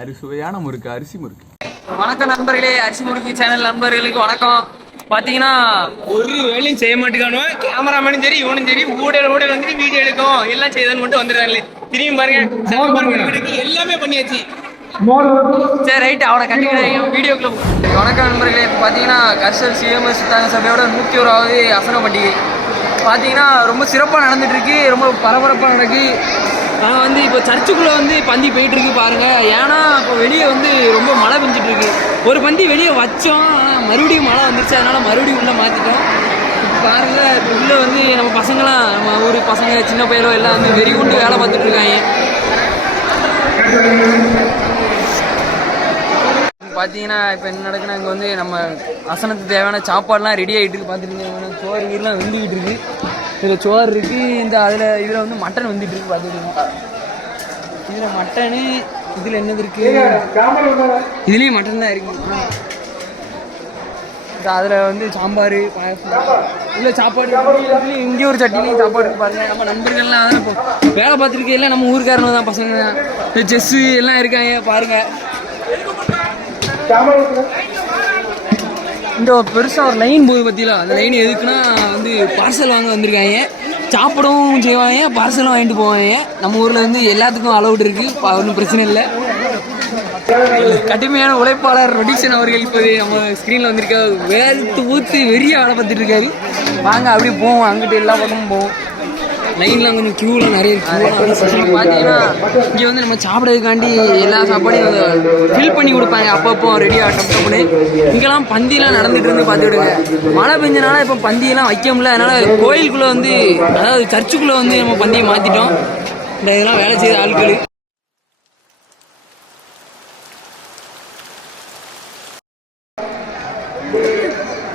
அரிசுவையான முறுக்கு அரிசி முறுக்கு. வணக்கம் நண்பர்களே அரிசி முறுக்கு சேனல் நண்பர்களுக்கு வணக்கம். பாத்தீங்கன்னா ஒரு வேலையும் செய்ய மாட்டேங்கானோ கேமராமேனும் சரி இவனும் சரி ஊடல் ஊடல் வந்துட்டு வீடியோ எடுக்கும். எல்லாம் செய்தன்னு மட்டும் வந்துடுறாங்களே திரும்பி பாருங்க எல்லாமே பண்ணியாச்சு. சரி ரைட் அவனை கண்டிப்பாக வீடியோக்குள்ள. வணக்கம் நண்பர்களே. இப்போ பார்த்தீங்கன்னா கர்சல் சிஎம்எஸ் சித்தாங்க சபையோட நூற்றி ஓராவது அசன பண்டிகை பார்த்தீங்கன்னா ரொம்ப சிறப்பாக நடந்துட்டு இருக்கு. ரொம்ப பரபரப்பாக நடக்கு. நாங்கள் வந்து இப்போ சர்ச்சுக்குள்ளே வந்து பந்தி போயிட்டு இருக்கு பாருங்க. ஏன்னா இப்போ வெளியே வந்து ரொம்ப மழை பெஞ்சிட்டு இருக்கு ஒரு பந்தி வெளியே வச்சோம் ஆனால் மறுபடியும் மழை வந்துருச்சு. அதனால மறுபடியும் உள்ளே மாற்றிட்டோம் இப்போ பாருங்க இப்போ உள்ளே வந்து நம்ம பசங்களாம் நம்ம ஊர் பசங்க சின்ன பையலோ எல்லாம் வந்து வெறி கொண்டு வேலை பார்த்துட்டு இருக்காங்க. பார்த்தீங்கன்னா இப்போ என்ன நடக்குன்னா இங்கே வந்து நம்ம அசனத்துக்கு தேவையான சாப்பாடுலாம் ரெடி ஆகிட்டு இருக்கு. பார்த்துருக்கீங்க சோறு கீரெலாம் வெந்துக்கிட்டு இருக்கு. இதில் சோறு இருக்கு. இந்த அதில் இதில் வந்து மட்டன் வந்துட்டு இருக்கு. பார்த்துக்கிட்டு இதில் மட்டனு இதில் என்னது இருக்கு? இதுலேயும் மட்டன் தான் இருக்கு. இந்த அதில் வந்து சாம்பார் பாயசம். இல்லை சாப்பாடு இங்கே ஒரு சட்டிலையும் சாப்பாடு இருக்கு பாருங்க. நம்ம நண்பர்கள்லாம் அதான் இப்போ வேலை பார்த்துருக்கையில நம்ம ஊருக்காரங்க தான். பசங்க செஸ்ஸு எல்லாம் இருக்காங்க பாருங்க. இந்த பெருசாக ஒரு லைன் போகுது பற்றிலாம் அந்த லைன் எதுக்குன்னா வந்து பார்சல் வாங்க வந்திருக்காங்க. சாப்பிடவும் செய்வாங்க பார்சலும் வாங்கிட்டு போவாங்க. நம்ம ஊரில் வந்து எல்லாத்துக்கும் அலௌட் இருக்குது ஒன்றும் பிரச்சனை இல்லை. கடுமையான உழைப்பாளர் ரொடிஷன் அவர்கள் இப்போ நம்ம ஸ்க்ரீனில் வந்திருக்காரு. வேர்த்து ஊற்றி வெறிய வேலை பார்த்துட்டு இருக்காரு. வாங்க அப்படியே போவோம். அங்கிட்டு எல்லா பக்கமும் போவோம். லைன்லாம் கொஞ்சம் க்யூலாம் நிறைய இருக்கு. பார்த்தீங்கன்னா இங்கே வந்து நம்ம சாப்பிட்றதுக்காண்டி எல்லா சாப்பாடையும் ஃபில் பண்ணி கொடுப்பாங்க. அப்பப்போ ரெடியாக டப் டப்புன்னு. இங்கெல்லாம் பந்தியெல்லாம் நடந்துட்டு இருந்து பார்த்துக்கிடுங்க மழை பெஞ்சனால இப்போ பந்தியெல்லாம் வைக்க முடியல. அதனால கோயிலுக்குள்ளே வந்து அதாவது சர்ச்சுக்குள்ளே வந்து நம்ம பந்தியை மாற்றிட்டோம் இந்த இதெல்லாம் வேலை செய்கிற ஆட்கள்.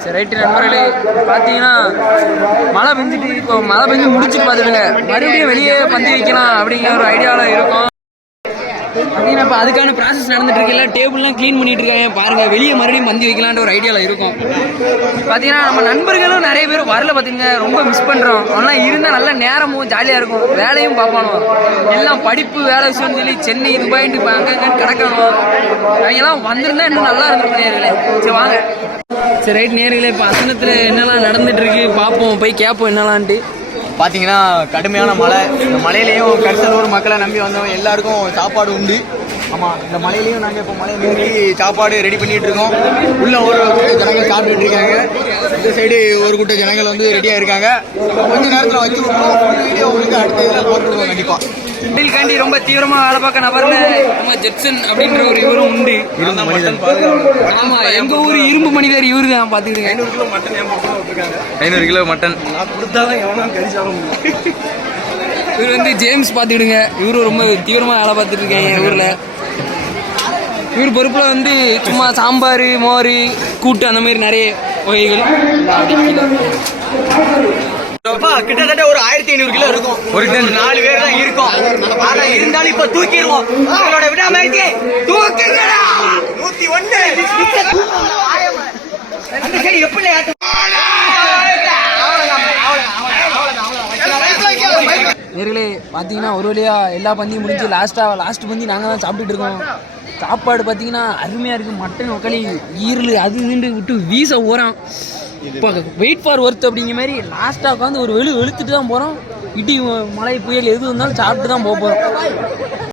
சரி ரைட்டு நண்பர்களே பார்த்தீங்கன்னா மழை பெஞ்சிட்டு இப்போ மழை பெஞ்சு முடிச்சுட்டு பார்த்துடுங்க மறுபடியும் வெளியே பந்தி வைக்கலாம் அப்படிங்கிற ஒரு ஐடியாவில் இருக்கும். பார்த்தீங்கன்னா இப்போ அதுக்கான ப்ராசஸ் நடந்துட்டு இருக்கு. எல்லாம் டேபிள்லாம் க்ளீன் பண்ணிட்டு இருக்காங்க. பாருங்க வெளியே மறுபடியும் மந்தி வைக்கலான்ற ஒரு ஐடியாவில் இருக்கும். பார்த்தீங்கன்னா நம்ம நண்பர்களும் நிறைய பேர் வரல பார்த்தீங்க ரொம்ப மிஸ் பண்ணுறோம் ஆனால் இருந்தால் நல்ல நேரமும் ஜாலியாக இருக்கும். வேலையும் பார்ப்பானோ எல்லாம் படிப்பு வேலை விஷயம்னு சொல்லி சென்னை இது பாயிண்ட் இப்போ அங்கே கிடக்கணும் அவங்கெல்லாம் வந்திருந்தா இன்னும் நல்லா இருந்திருக்கும் நேர்களே. சரி வாங்க. சரி ரைட் நேர்களே இப்போ அசனத்தில் என்னெல்லாம் நடந்துட்டு இருக்கு? பார்ப்போம் போய் கேட்போம் என்னலான்ட்டு பார்த்தீங்கன்னா கடுமையான மழை. இந்த மலையிலையும் கரிசலூர் மக்களை நம்பி வந்தவங்க எல்லாருக்கும் சாப்பாடு உண்டு. ஆமாம் இந்த மலையிலையும் நாங்கள் இப்போ மலையை நோக்கி சாப்பாடு ரெடி பண்ணிட்டு இருக்கோம். உள்ள ஒரு கூட்ட ஜனங்கள் சாப்பிட்டுட்டு இருக்காங்க. இந்த சைடு ஒரு கூட்ட ஜனங்கள் வந்து ரெடியாக இருக்காங்க. கொஞ்ச நேரத்தில் வச்சு விட்டுருவோம் வீடியோ உங்களுக்கு அடுத்த இதில் போட்டுருவோம் கண்டிப்பாக காண்டி ரொம்ப தீவிரமா வேலை பார்க்க நபர்ல நம்ம ஜெட்சன் அப்படின்ற ஒரு இவரும் உண்டு. ஆமா எங்க ஊர் இரும்பு மனிதர் இவரு தான் பாத்துக்கிடுங்க ஐநூறு கிலோ மட்டன் இவர் வந்து ஜேம்ஸ் பாத்துக்கிடுங்க இவரும் ரொம்ப தீவிரமா வேலை பார்த்துட்டு இருக்காங்க என் ஊர்ல. இவர் பொறுப்புல வந்து சும்மா சாம்பார் மோர் கூட்டு அந்த மாதிரி நிறைய வகைகள் கிட்டத்தட்ட ஒரு ஆயிரத்தி ஐநூறு கிலோ இருக்கும். ஒரு நாலு பேர் தான் இருக்கும். ஆனா இருந்தாலும் இப்ப தூக்கிடுவோம். உங்களோட நூத்தி ஒண்ணு. எப்படி நேர்களே பார்த்தீங்கன்னா ஒரு வழியா எல்லா பந்தியும் முடிஞ்சு லாஸ்ட்டாக லாஸ்ட் பந்தி நாங்கள் தான் சாப்பிட்டுட்டு இருக்கோம். சாப்பாடு பார்த்தீங்கன்னா அருமையாக இருக்குது மட்டன் ஒக்களி ஈரல் அது இதுன்னு விட்டு வீச ஓரம் இப்போ வெயிட் ஃபார் ஒர்த் அப்படிங்கிற மாதிரி லாஸ்ட்டாக உட்காந்து ஒரு வெளு வெளுத்துட்டு தான் போகிறோம் இடி மழை புயல் எது வந்தாலும் சாப்பிட்டு தான் போக போகிறோம்